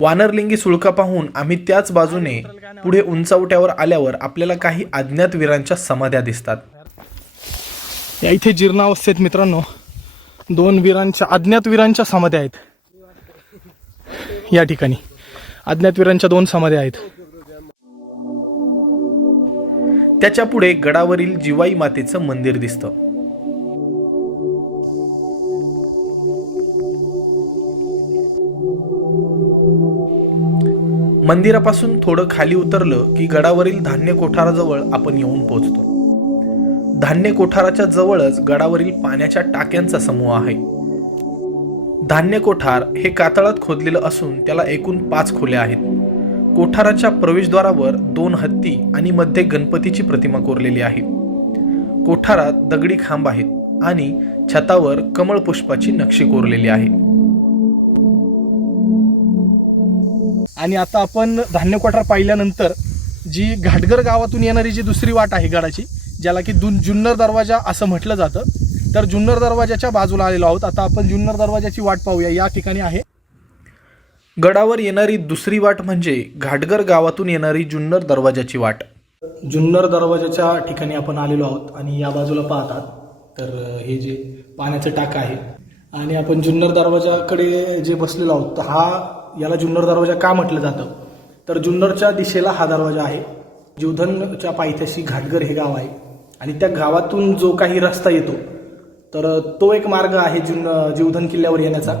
वानरलिंगी सुळका पाहून आम्ही त्याच बाजूने पुढे उंचावट्यावर आल्यावर आपल्याला काही अज्ञात वीरांच्या समाध्या दिसतात. या इथे जीर्णावस्थेत मित्रांनो 2 वीरांच्या अज्ञात वीरांच्या समाध्या आहेत. या ठिकाणी अज्ञात वीरांच्या 2 समाध्या आहेत. त्याच्या पुढे गडावरील जिवाई मातेचं मंदिर दिसतं. मंदिरापासून थोडं खाली उतरलं की गडावरील धान्य कोठाराजवळ आपण येऊन पोहोचतो. धान्य कोठाराच्या जवळच गडावरील पाण्याच्या टाक्यांचा समूह आहे. धान्य कोठार हे कातळात खोदलेलं असून त्याला एकूण 5 खोल्या आहेत. कोठाराच्या प्रवेशद्वारावर 2 हत्ती आणि मध्ये गणपतीची प्रतिमा कोरलेली आहे. कोठारात दगडी खांब आहेत आणि छतावर कमळ पुष्पाची नक्षी कोरलेली आहे. आणि आता आपण धान्य कोठार पाहिल्यानंतर जी घाटगर गावातून येणारी जी दुसरी वाट आहे गडाची, ज्याला की जुन्नर दरवाजा असं म्हटलं जातं, तर जुन्नर दरवाजाच्या बाजूला आलेलो आहोत. आता आपण जुन्नर दरवाजाची वाट पाहूया. या ठिकाणी आहे गडावर येणारी दुसरी वाट म्हणजे घाटगर गावातून येणारी जुन्नर दरवाजाची वाट. जुन्नर दरवाजाच्या ठिकाणी आपण आलेलो आहोत आणि या बाजूला पाहतात तर हे जे पाण्याचं टाक आहे आणि आपण जुन्नर दरवाजाकडे जे बसलेलो आहोत, तर याला जुन्नर दरवाजा का म्हटलं जातं, तर जुन्नरच्या दिशेला हा दरवाजा आहे. जीवधनच्या पायथ्याशी घाटगर हे गाव आहे आणि त्या गावातून जो काही रस्ता येतो तर तो एक मार्ग आहे जीवधन किल्ल्यावर येण्याचा.